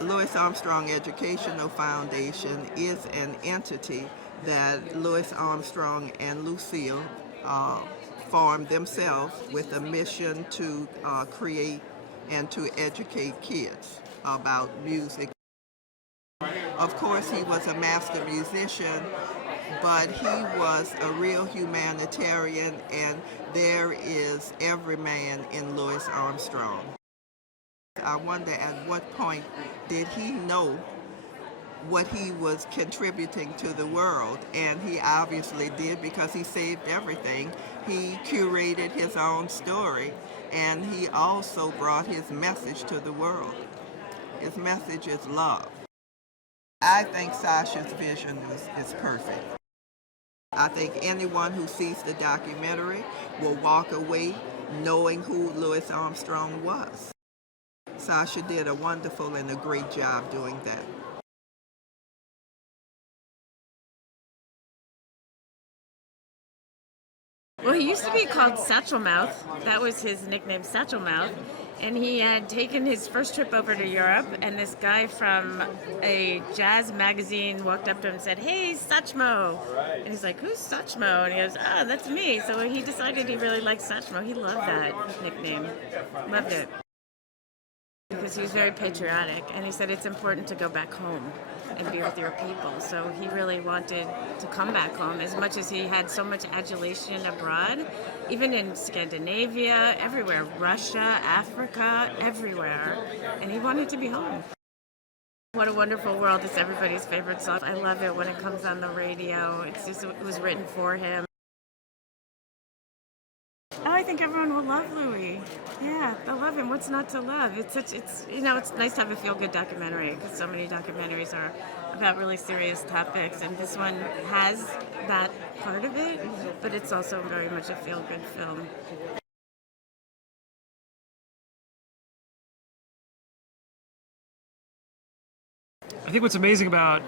Louis Armstrong Educational Foundation is an entity that Louis Armstrong and Lucille formed themselves with a mission to create and to educate kids about music. Of course, he was a master musician, but he was a real humanitarian, and there is every man in Louis Armstrong. I wonder at what point did he know what he was contributing to the world, and he obviously did because he saved everything. He curated his own story, and he also brought his message to the world. His message is love. I think Sacha's vision is perfect. I think anyone who sees the documentary will walk away knowing who Louis Armstrong was. Sacha did a wonderful and a great job doing that. Well, he used to be called Satchel Mouth. That was his nickname, Satchel Mouth. And he had taken his first trip over to Europe, and this guy from a jazz magazine walked up to him and said, "Hey, Satchmo." And he's like, "Who's Satchmo?" And he goes, "Oh, that's me." So he decided he really liked Satchmo. He loved that nickname. Loved it. Because he was very patriotic, and he said it's important to go back home and be with your people. So he really wanted to come back home, as much as he had so much adulation abroad, even in Scandinavia, everywhere, Russia, Africa, everywhere, and he wanted to be home. What a Wonderful World is everybody's favorite song. I love it when it comes on the radio. It was written for him. Oh, I think everyone will love Louis. Yeah, they'll love him. What's not to love? It's nice to have a feel-good documentary, because so many documentaries are about really serious topics, and this one has that part of it, but it's also very much a feel-good film. I think what's amazing about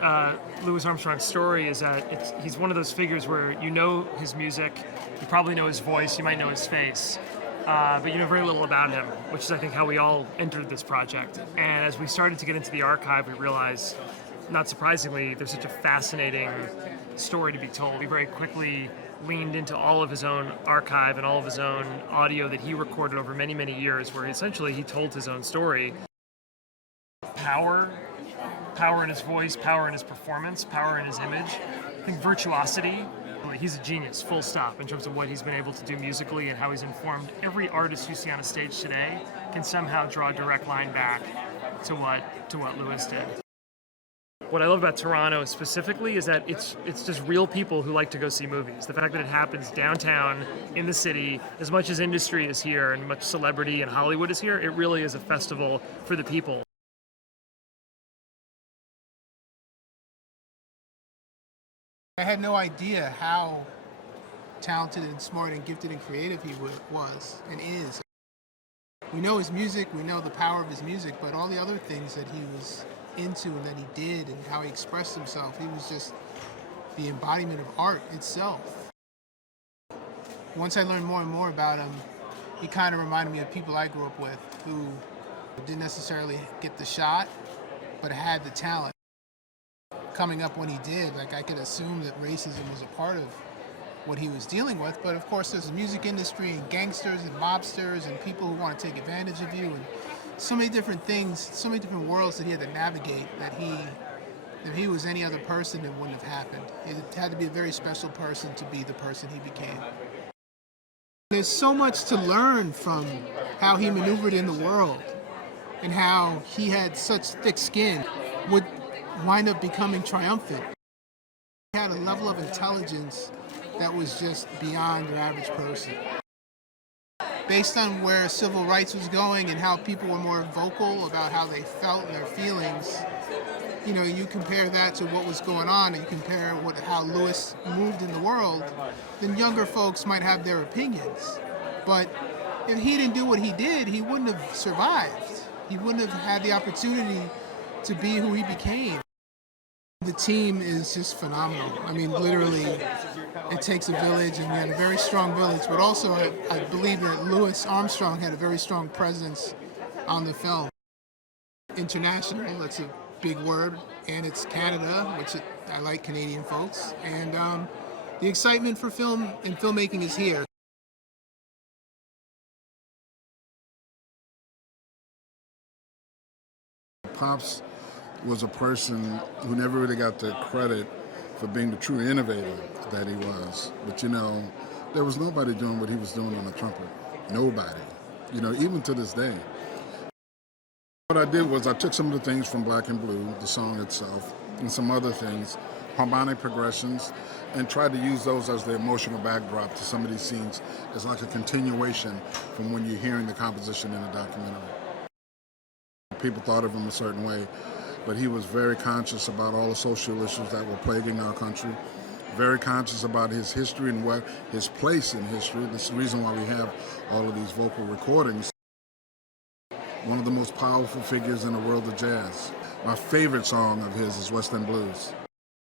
Louis Armstrong's story is that he's one of those figures where you know his music, you probably know his voice, you might know his face, but you know very little about him, which is I think how we all entered this project. And as we started to get into the archive, we realized, not surprisingly, there's such a fascinating story to be told. We very quickly leaned into all of his own archive and all of his own audio that he recorded over many, many years, where essentially he told his own story. Power in his voice, power in his performance, power in his image. I think virtuosity, he's a genius, full stop, in terms of what he's been able to do musically and how he's informed. Every artist you see on a stage today can somehow draw a direct line back to what Louis did. What I love about Toronto specifically is that it's just real people who like to go see movies. The fact that it happens downtown in the city, as much as industry is here and much celebrity and Hollywood is here, it really is a festival for the people. I had no idea how talented and smart and gifted and creative he was and is. We know his music, we know the power of his music, but all the other things that he was into and that he did and how he expressed himself, he was just the embodiment of art itself. Once I learned more and more about him, he kind of reminded me of people I grew up with who didn't necessarily get the shot, but had the talent. Coming up when he did, like, I could assume that racism was a part of what he was dealing with, but of course there's a music industry and gangsters and mobsters and people who want to take advantage of you, and so many different things, so many different worlds that he had to navigate, that if he was any other person, it wouldn't have happened. It had to be a very special person to be the person he became. There's so much to learn from how he maneuvered in the world and how he had such thick skin, would wind up becoming triumphant. He had a level of intelligence that was just beyond your average person. Based on where civil rights was going and how people were more vocal about how they felt and their feelings, you know, you compare that to what was going on, and you compare how Louis moved in the world, then younger folks might have their opinions. But if he didn't do what he did, he wouldn't have survived. He wouldn't have had the opportunity to be who he became. The team is just phenomenal. I mean, literally, it takes a village, and we had a very strong village, but also I believe that Louis Armstrong had a very strong presence on the film. international. That's a big word, and it's Canada, which I like Canadian folks, and the excitement for film and filmmaking is here. Pops was a person who never really got the credit for being the true innovator that he was. But there was nobody doing what he was doing on the trumpet. Nobody. Even to this day. What I did was I took some of the things from Black and Blue, the song itself, and some other things, harmonic progressions, and tried to use those as the emotional backdrop to some of these scenes as like a continuation from when you're hearing the composition in the documentary. People thought of him a certain way, but he was very conscious about all the social issues that were plaguing our country, very conscious about his history and what his place in history. This is the reason why we have all of these vocal recordings. One of the most powerful figures in the world of jazz. My favorite song of his is West End Blues.